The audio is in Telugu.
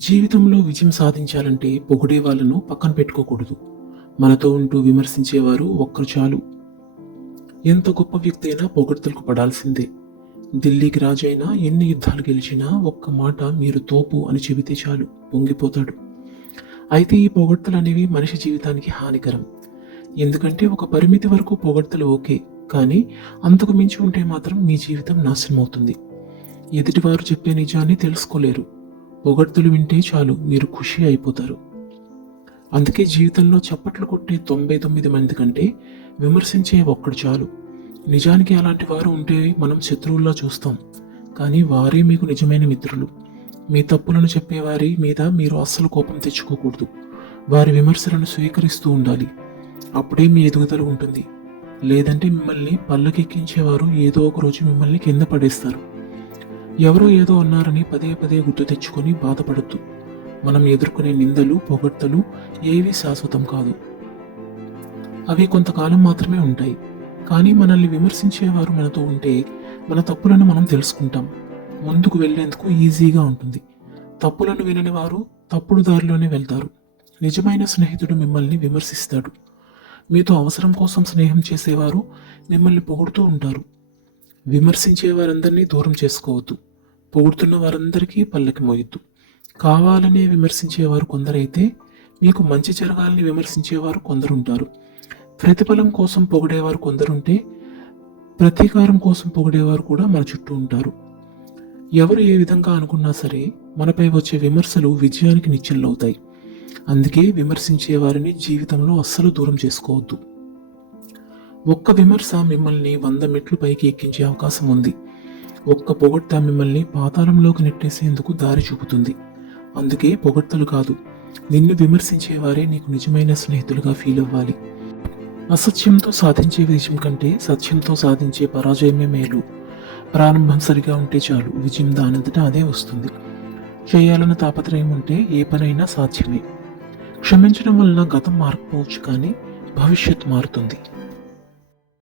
జీవితంలో విజయం సాధించాలంటే పొగిడే వాళ్ళను పక్కన పెట్టుకోకూడదు. మనతో ఉంటూ విమర్శించేవారు ఒక్కరు చాలు. ఎంత గొప్ప వ్యక్తి అయినా పొగడ్తలకు పడాల్సిందే. ఢిల్లీకి రాజైనా ఎన్ని యుద్ధాలు గెలిచినా ఒక్క మాట మీరు తోపు అని చెబితే చాలు పొంగిపోతాడు. అయితే ఈ పొగడ్తలు అనేవి మనిషి జీవితానికి హానికరం. ఎందుకంటే ఒక పరిమితి వరకు పొగడ్తలు ఓకే, కానీ అంతకు మించి ఉంటే మాత్రం మీ జీవితం నాశనం అవుతుంది. ఎదుటివారు చెప్పే నిజాన్ని తెలుసుకోలేరు. పొగడ్తలు వింటే చాలు మీరు ఖుషి అయిపోతారు. అందుకే జీవితంలో చప్పట్లు కొట్టే 99 మంది కంటే విమర్శించే ఒక్కడు చాలు. నిజానికి అలాంటి వారు ఉంటే మనం శత్రువుల్లా చూస్తాం, కానీ వారే మీకు నిజమైన మిత్రులు. మీ తప్పులను చెప్పేవారి మీద మీరు అస్సలు కోపం తెచ్చుకోకూడదు. వారి విమర్శలను స్వీకరిస్తూ ఉండాలి. అప్పుడే మీ ఎదుగుదల ఉంటుంది. లేదంటే మిమ్మల్ని పల్లకెక్కించేవారు ఏదో ఒక రోజు మిమ్మల్ని కింద పడేస్తారు. ఎవరో ఏదో అన్నారని పదే పదే గుర్తు తెచ్చుకొని బాధపడద్దు. మనం ఎదుర్కొనే నిందలు, పొగడ్తలు ఏవీ శాశ్వతం కాదు. అవి కొంతకాలం మాత్రమే ఉంటాయి. కానీ మనల్ని విమర్శించేవారు మనతో ఉంటే మన తప్పులను మనం తెలుసుకుంటాం. ముందుకు వెళ్లేందుకు ఈజీగా ఉంటుంది. తప్పులను వినని వారు తప్పుడు దారిలోనే వెళ్తారు. నిజమైన స్నేహితుడు మిమ్మల్ని విమర్శిస్తాడు. మీతో అవసరం కోసం స్నేహం చేసేవారు మిమ్మల్ని పొగుడుతూ ఉంటారు. విమర్శించే వారందరినీ దూరం చేసుకోవద్దు. పొగుడుతున్న వారందరికీ పల్లకి మోయొద్దు. కావాలనే విమర్శించేవారు కొందరైతే మీకు మంచి జరగాలని విమర్శించేవారు కొందరుంటారు. ప్రతిఫలం కోసం పొగిడేవారు కొందరుంటే ప్రతీకారం కోసం పొగిడేవారు కూడా మన చుట్టూ ఉంటారు. ఎవరు ఏ విధంగా అనుకున్నా సరే మనపై వచ్చే విమర్శలు విజయానికి నిచ్చెనలవుతాయి. అందుకే విమర్శించే వారిని జీవితంలో అస్సలు దూరం చేసుకోవద్దు. ఒక్క విమర్శ మిమ్మల్ని 100 మెట్లు పైకి ఎక్కించే అవకాశం ఉంది. ఒక్క పొగడ్త మిమ్మల్ని పాతాళంలోకి నెట్టేసేందుకు దారి చూపుతుంది. అందుకే పొగడ్తలు కాదు, నిన్ను విమర్శించేవారే నీకు నిజమైన స్నేహితులుగా ఫీల్ అవ్వాలి. అసత్యంతో సాధించే విజయం కంటే సత్యంతో సాధించే పరాజయమే మేలు. ప్రారంభం సరిగా ఉంటే చాలు, విజయం దానంతటా అదే వస్తుంది. చేయాలన్న తాపత్రయం ఉంటే ఏ పనైనా సాధ్యమే. క్షమించడం వలన గతం మారకపోవచ్చు, కానీ భవిష్యత్తు మారుతుంది.